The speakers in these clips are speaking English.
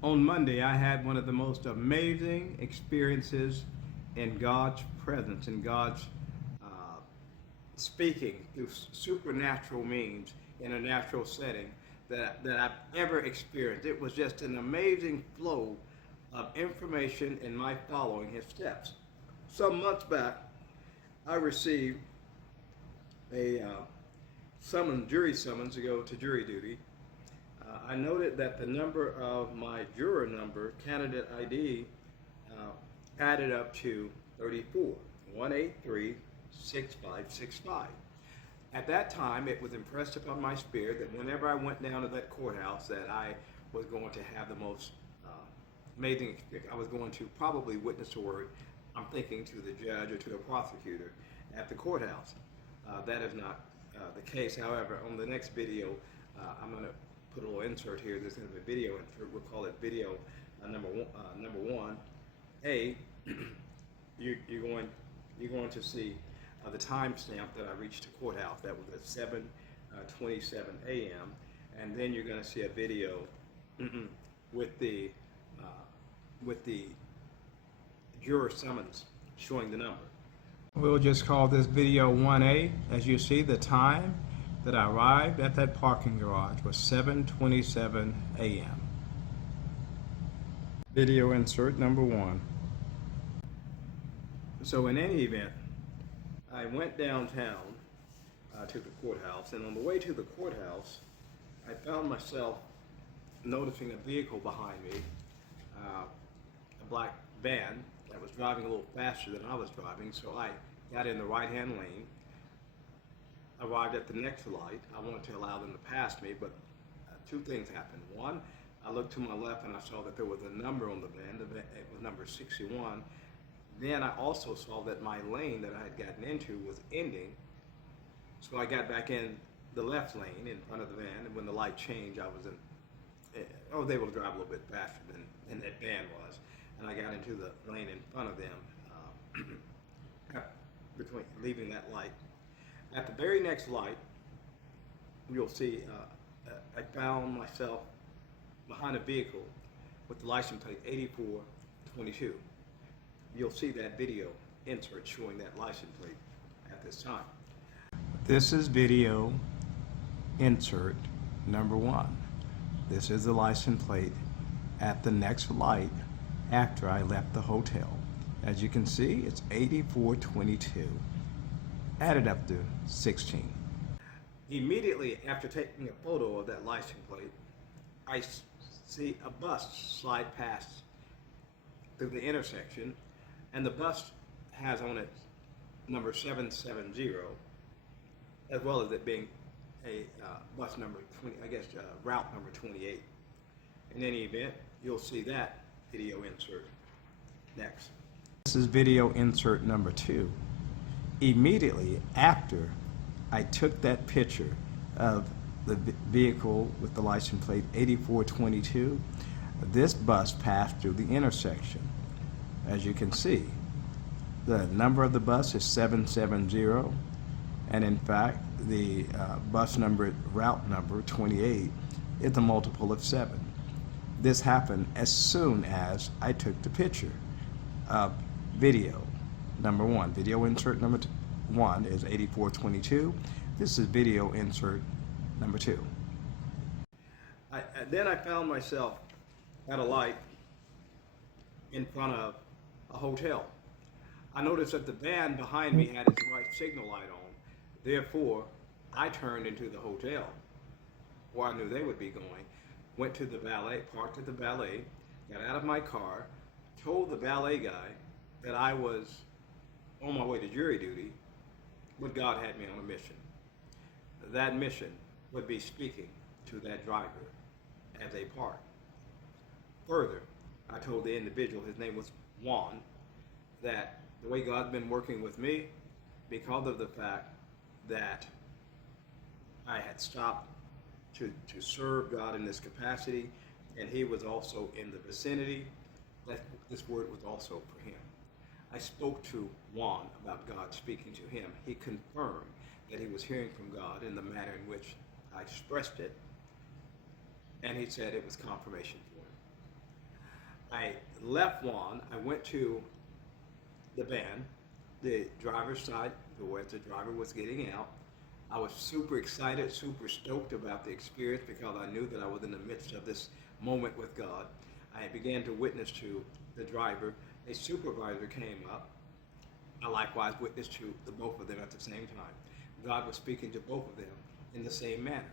On Monday, I had one of the most amazing experiences in God's presence, in God's uh, speaking through supernatural means in a natural setting that I've ever experienced. It was just an amazing flow of information in my following his steps. Some months back, I received a jury summons to go to jury duty. I noted that the number of my juror number, candidate ID, added up to 34, 1836565. At that time, it was impressed upon my spirit that whenever I went down to that courthouse, that I was going to have the most amazing experience. I was going to probably witness the word, I'm thinking, to the judge or to the prosecutor at the courthouse. That is not the case. However, on the next video, I'm going to put a little insert here. There's going to be a video insert. We'll call it video number one. You're going to see the timestamp that I reached the courthouse. That was at 7:27 a.m. And then you're going to see a video with the juror summons showing the number. We'll just call this video 1A. As you see, the time that I arrived at that parking garage was 7:27 a.m. Video insert number 1. So in any event, I went downtown to the courthouse, and on the way to the courthouse, I found myself noticing a vehicle behind me, a black van that was driving a little faster than I was driving, so I got in the right-hand lane, arrived at the next light. I wanted to allow them to pass me, but two things happened. One, I looked to my left and I saw that there was a number on the van. It was number 61. Then I also saw that my lane that I had gotten into was ending, so I got back in the left lane in front of the van, and when the light changed, I was able to drive a little bit faster than that van was, and I got into the lane in front of them between leaving that light. At the very next light, you'll see I found myself behind a vehicle with the license plate 8422. You'll see that video insert showing that license plate at this time. This is video insert number 1. This is the license plate at the next light after I left the hotel. As you can see, it's 8422, added up to 16. Immediately after taking a photo of that license plate, I see a bus slide past through the intersection, and the bus has on it number 770, as well as it being a bus number 20, route number 28. In any event, you'll see that video insert next. This is video insert number 2. Immediately after I took that picture of the vehicle with the license plate 8422, this bus passed through the intersection. As you can see, the number of the bus is 770, and in fact, the bus number, route number 28, is a multiple of 7. This happened as soon as I took the picture of video number 1. Video insert number 1 is 8422. This is video insert number 2. Then I found myself at a light in front of a hotel. I noticed that the van behind me had its right signal light on. Therefore, I turned into the hotel where I knew they would be going, went to the valet, parked at the valet, got out of my car, told the valet guy that I was on my way to jury duty, but God had me on a mission. That mission would be speaking to that driver as they parked. Further, I told the individual, his name was Juan, that the way God's been working with me, because of the fact that I had stopped to serve God in this capacity, and he was also in the vicinity, that this word was also for him. I spoke to Juan about God speaking to him. He confirmed that he was hearing from God in the manner in which I expressed it, and he said it was confirmation for him. I left Juan. I went to the van, the driver's side door as the driver was getting out. I was super excited, super stoked about the experience because I knew that I was in the midst of this moment with God. I began to witness to the driver. A supervisor came up. I likewise witnessed to the both of them at the same time. God was speaking to both of them in the same manner.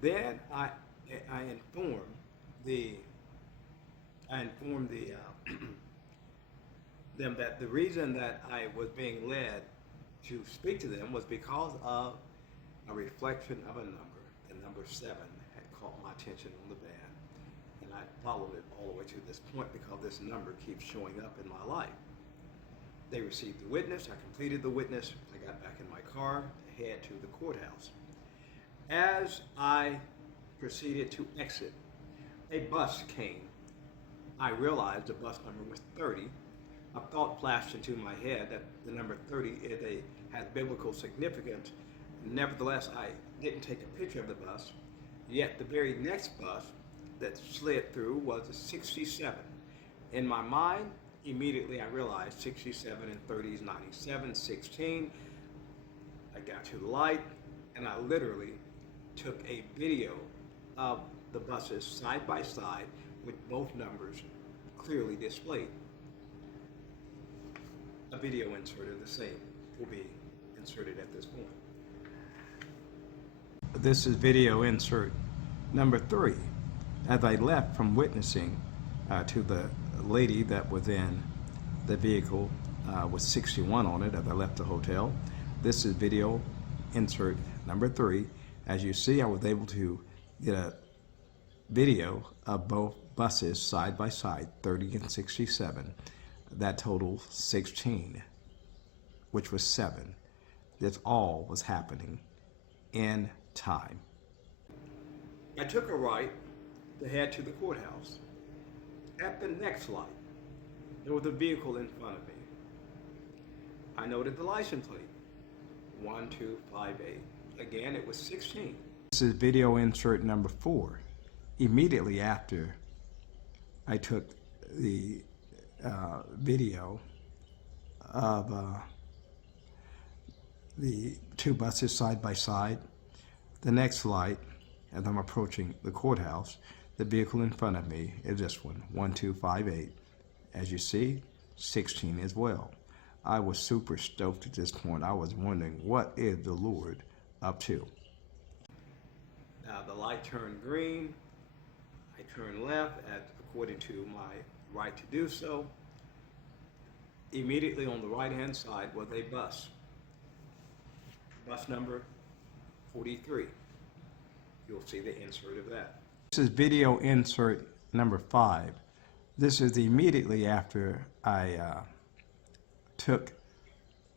Then I informed the them that the reason that I was being led to speak to them was because of a reflection of a number. The number 7 had caught my attention on the van, and I followed it all the way to this point because this number keeps showing up in my life. They received the witness. I completed the witness. I got back in my car, head to the courthouse. As I proceeded to exit, a bus came. I realized the bus number was 30. A thought flashed into my head that the number 30 has biblical significance. Nevertheless, I didn't take a picture of the bus. Yet the very next bus that slid through was a 67. In my mind, immediately I realized 67 and 30 is 97, 16. I got to the light, and I literally took a video of the buses side by side with both numbers clearly displayed. A video insert of the same will be inserted at this point. This is video insert number 3. As I left from witnessing to the lady that was in the vehicle with 61 on it as I left the hotel, this is video insert number 3. As you see, I was able to get a video of both buses side by side, 30 and 67. That totals 16, which was 7. This all was happening in time. I took a right to head to the courthouse. At the next light, there was a vehicle in front of me. I noted the license plate, 1258. Again, it was 16. This is video insert number 4. Immediately after I took the video of the two buses side by side, the next light, as I'm approaching the courthouse, the vehicle in front of me is this one, 1258. As you see, 16 as well. I was super stoked at this point. I was wondering, what is the Lord up to? Now the light turned green. I turned left according to my right to do so. Immediately on the right-hand side was a bus. Bus number 43. You'll see the insert of that. This is video insert number 5. This is immediately after I took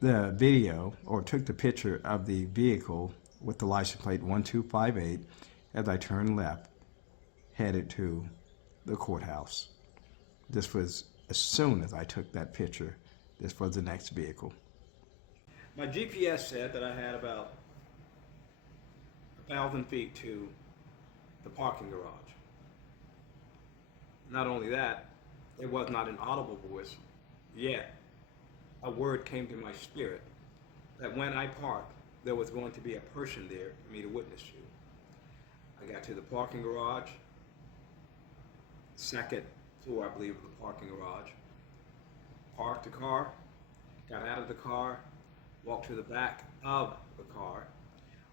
the video or took the picture of the vehicle with the license plate 1258 as I turned left, headed to the courthouse. This was as soon as I took that picture. This was the next vehicle. My GPS said that I had about 1,000 feet to the parking garage. Not only that, it was not an audible voice, yet a word came to my spirit that when I parked, there was going to be a person there for me to witness to. I got to the parking garage, second floor, I believe, of the parking garage, parked the car, got out of the car, walked to the back of the car,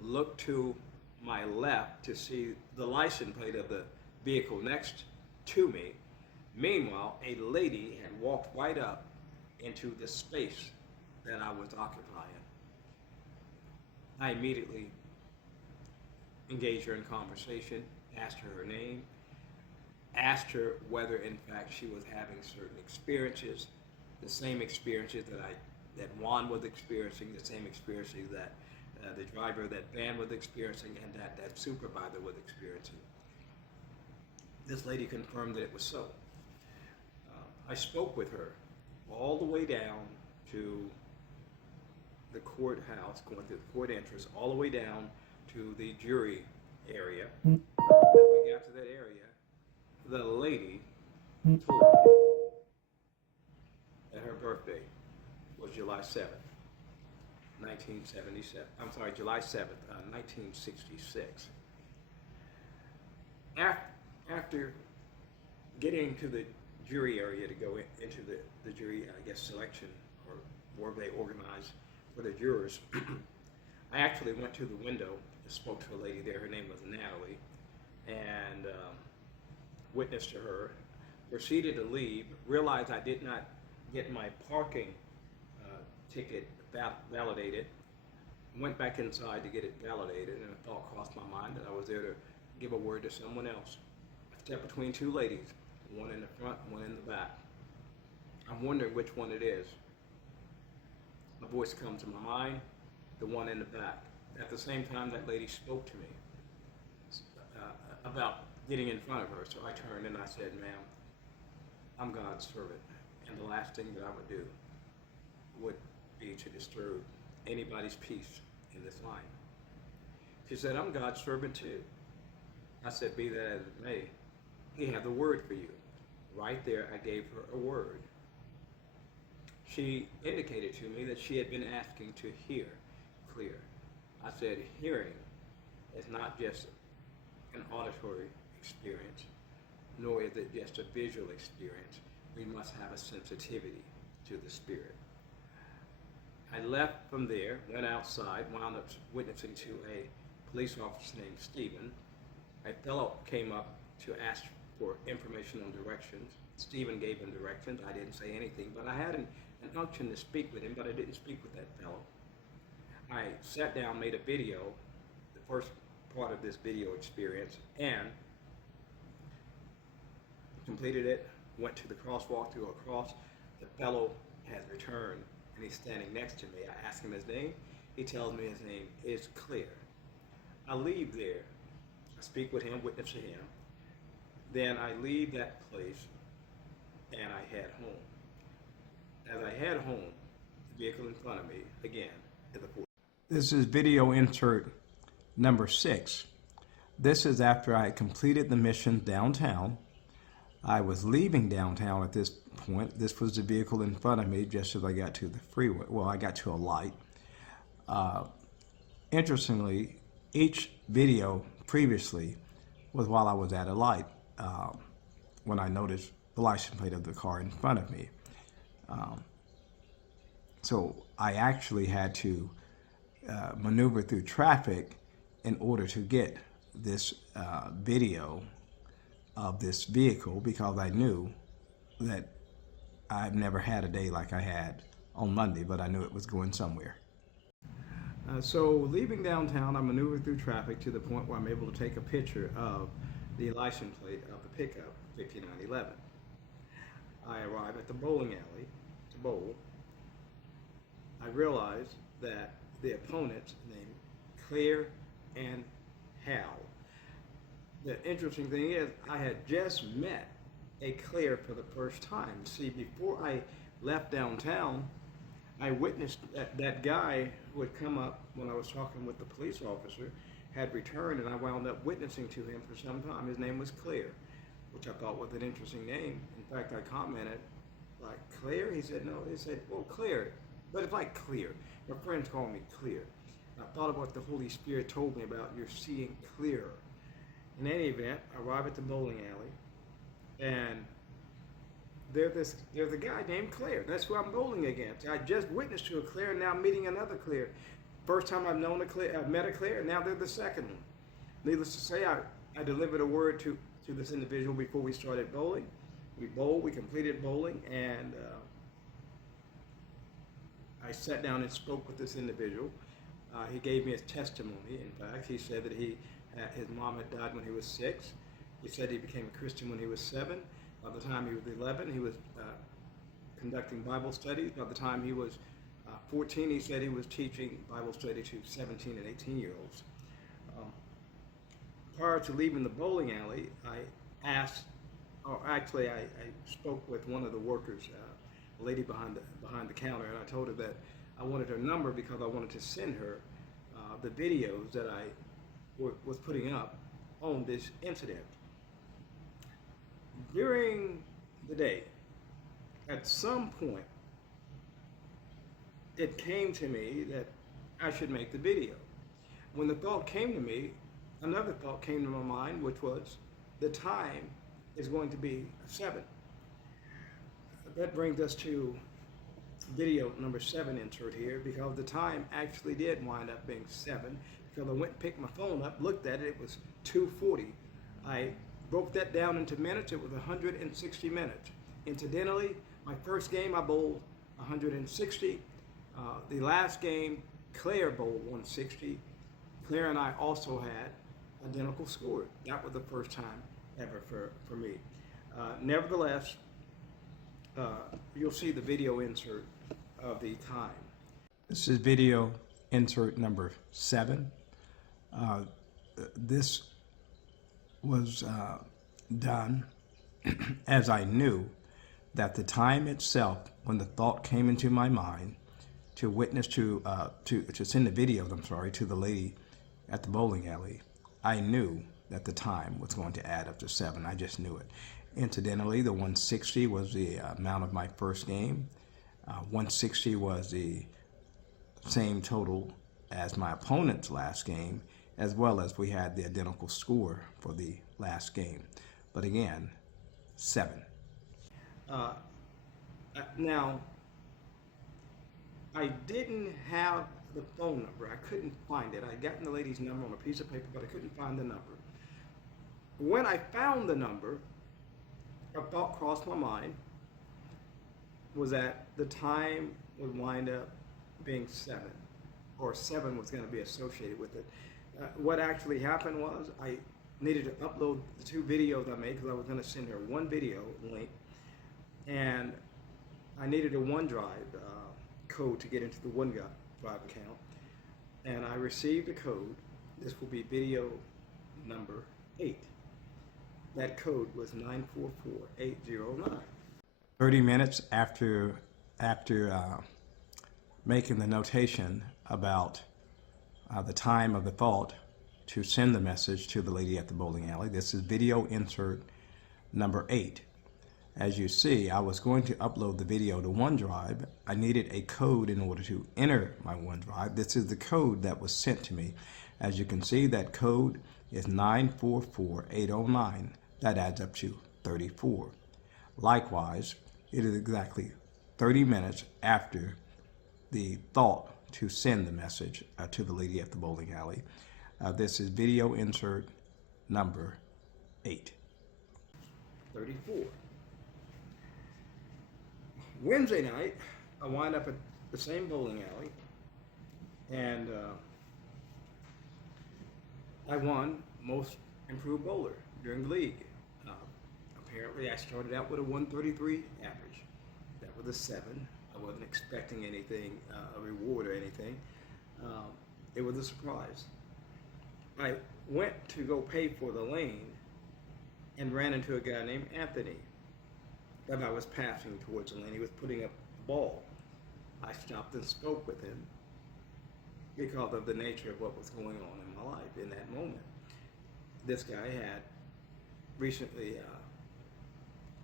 looked to my left to see the license plate of the vehicle next to me. Meanwhile, a lady had walked right up into the space that I was occupying. I immediately engaged her in conversation, asked her her name, asked her whether in fact she was having certain experiences, the same experiences that Juan was experiencing, the same experiences that the driver of that van was experiencing and that supervisor was experiencing. This lady confirmed that it was so. I spoke with her all the way down to the courthouse, going through the court entrance, all the way down to the jury area. When we got to that area, the lady told me that her birthday was July 7th, 1977. I'm sorry, July 7th, 1966. After getting to the jury area to go into the jury, I guess, selection, or where they organize for the jurors, I actually went to the window and spoke to a lady there. Her name was Natalie, and witnessed to her, proceeded to leave, realized I did not get my parking ticket validated, went back inside to get it validated, and a thought crossed my mind that I was there to give a word to someone else. I stepped between two ladies, one in the front, one in the back. I'm wondering which one it is. A voice comes to my mind, the one in the back. At the same time, that lady spoke to me about getting in front of her. So I turned and I said, "Ma'am, I'm God's servant, and the last thing that I would do would be to disturb anybody's peace in this line." She said, "I'm God's servant too." I said, "Be that as it may, He had the word for you." Right there, I gave her a word. She indicated to me that she had been asking to hear clear. I said, hearing is not just an auditory experience, nor is it just a visual experience. We must have a sensitivity to the spirit. I left from there, went outside, wound up witnessing to a police officer named Stephen. A fellow came up to ask for information on directions. Stephen gave him directions. I didn't say anything, but I had an unction to speak with him, but I didn't speak with that fellow. I sat down, made a video, the first part of this video experience, and completed it, went to the crosswalk, through a cross. The fellow has returned, and he's standing next to me. I ask him his name. He tells me his name is Clear. I leave there. I speak with him, witness to him. Then I leave that place, and I head home. As I head home, the vehicle in front of me, again, is a police. This is video insert number 6. This is after I had completed the mission downtown. I was leaving downtown at this point. This was the vehicle in front of me just as I got to the freeway. Well, I got to a light. Interestingly, each video previously was while I was at a light when I noticed the license plate of the car in front of me. So I actually had to maneuver through traffic in order to get this video of this vehicle, because I knew that I've never had a day like I had on Monday, but I knew it was going somewhere. So leaving downtown, I maneuvered through traffic to the point where I'm able to take a picture of the license plate of the pickup, 5911. I arrive at the bowling alley to bowl. I realize that the opponent's name, Claire and Hal. The interesting thing is, I had just met a Claire for the first time. See, before I left downtown, I witnessed that guy who had come up when I was talking with the police officer had returned, and I wound up witnessing to him for some time. His name was Claire, which I thought was an interesting name. In fact, I commented, like, Claire? He said, no. They said, well, Claire, but it's like clear. My friends call me Clear. I thought about what the Holy Spirit told me about you're seeing clearer. In any event, I arrive at the bowling alley, and there's a guy named Claire. That's who I'm bowling against. I just witnessed to a Claire, and now I'm meeting another Claire. First time I've known a Claire, I've met a Claire, and now they're the second one. Needless to say, I delivered a word to this individual before we started bowling. We bowled, we completed bowling, and I sat down and spoke with this individual. He gave me his testimony. In fact, he said that his mom had died when he was 6. He said he became a Christian when he was 7. By the time he was 11, he was conducting Bible studies. By the time he was 14, he said he was teaching Bible study to 17 and 18-year-olds. Prior to leaving the bowling alley, I spoke with one of the workers, a lady behind the counter, and I told her that I wanted her number because I wanted to send her the videos that I was putting up on this incident. During the day, at some point, it came to me that I should make the video. When the thought came to me, another thought came to my mind, which was the time is going to be 7. That brings us to video number 7 insert here, because the time actually did wind up being 7, because I went and picked my phone up, looked at it, it was 2:40. I broke that down into minutes, it was 160 minutes. Incidentally, my first game I bowled 160. The last game, Claire bowled 160. Claire and I also had identical scores. That was the first time ever for me. Nevertheless, you'll see the video insert of the time. This is video insert number 7. This was done as I knew that the time itself, when the thought came into my mind to witness to send the video, to the lady at the bowling alley, I knew that the time was going to add up to 7. I just knew it. Incidentally, the 160 was the amount of my first game. 160 was the same total as my opponent's last game, as well as we had the identical score for the last game. But again, 7. Now, I didn't have the phone number. I couldn't find it. I had gotten the lady's number on a piece of paper, but I couldn't find the number. When I found the number, a thought crossed my mind was that the time would wind up being 7, or 7 was going to be associated with it. What actually happened was I needed to upload the 2 videos I made, because I was going to send her one video link, and I needed a OneDrive code to get into the OneDrive account, and I received a code. This will be video number 8. That code was 944809. 30 minutes after making the notation about the time of the thought to send the message to the lady at the bowling alley, this is video insert number 8. As you see, I was going to upload the video to OneDrive. I needed a code in order to enter my OneDrive. This is the code that was sent to me. As you can see, that code is 944809. That adds up to 34. Likewise, it is exactly 30 minutes after the thought to send the message to the lady at the bowling alley. This is video insert number 8. 34. Wednesday night, I wind up at the same bowling alley, and I won most improved bowler during the league. Apparently, I started out with a 133 average. That was a 7. I wasn't expecting anything, a reward or anything. It was a surprise. I went to go pay for the lane and ran into a guy named Anthony that I was passing towards the lane. He was putting up the ball. I stopped and spoke with him because of the nature of what was going on in my life in that moment. This guy had recently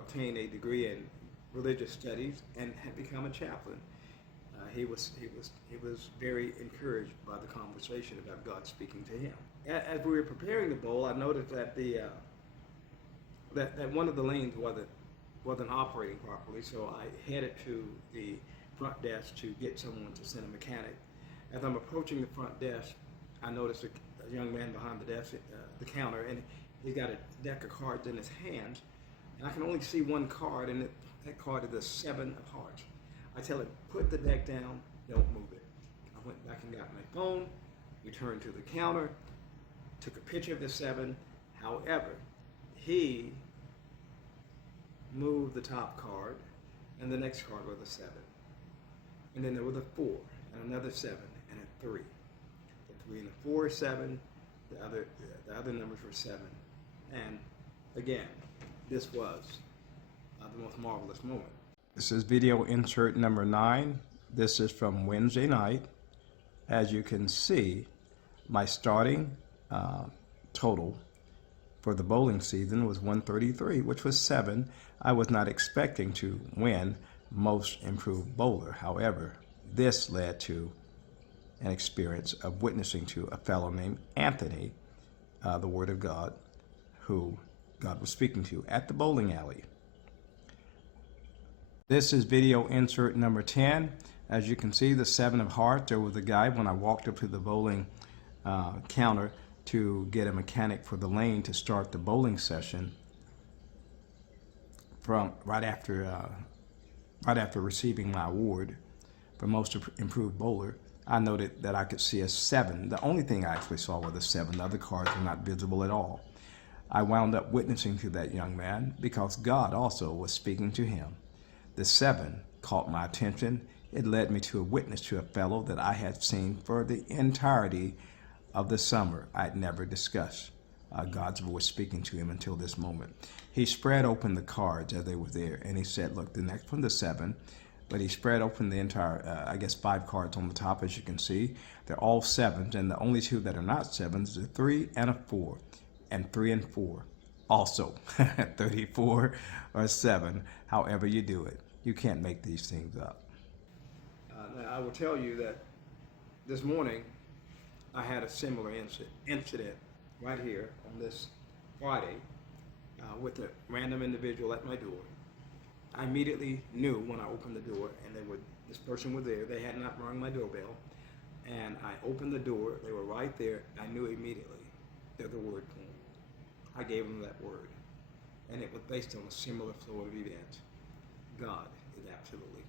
obtained a degree in religious studies and had become a chaplain. He was very encouraged by the conversation about God speaking to him. As we were preparing the bowl, I noticed that that one of the lanes wasn't operating properly, so I headed to the front desk to get someone to send a mechanic. As I'm approaching the front desk, I noticed a young man behind the desk, the counter, and he's got a deck of cards in his hands, and I can only see one card, and that card is the 7 of hearts. I tell him, put the deck down, don't move it. I went back and got my phone, returned to the counter, took a picture of the 7. However, he moved the top card, and the next card was a 7. And then there was a 4, and another 7, and a 3. The 3 and the 4 is 7, the other numbers were 7. And again, this was the most marvelous moment. This is video insert number 9. This is from Wednesday night. As you can see, my starting total for the bowling season was 133, which was 7. I was not expecting to win most improved bowler. However, this led to an experience of witnessing to a fellow named Anthony, the Word of God, who God was speaking to at the bowling alley. This is video insert number 10. As you can see, the 7 of hearts. There was a guy when I walked up to the bowling counter to get a mechanic for the lane to start the bowling session from right after receiving my award for most improved bowler. I noted that I could see a 7. The only thing I actually saw was a 7. The other cards were not visible at all. I wound up witnessing to that young man because God also was speaking to him. The 7 caught my attention. It led me to a witness to a fellow that I had seen for the entirety of the summer. I had never discussed God's voice speaking to him until this moment. He spread open the cards as they were there, and he said, look, the next one, the 7, but he spread open the entire, 5 cards on the top, as you can see. They're all 7s, and the only 2 that are not 7s is a 3 and a 4, and 3 and 4. Also, 34 or 7, however you do it. You can't make these things up. Now I will tell you that this morning I had a similar incident right here on this Friday with a random individual at my door. I immediately knew when I opened the door, and this person was there. They had not rung my doorbell, and I opened the door. They were right there. I knew immediately they're the word came. I gave them that word, and it was based on a similar flow of events. God is absolutely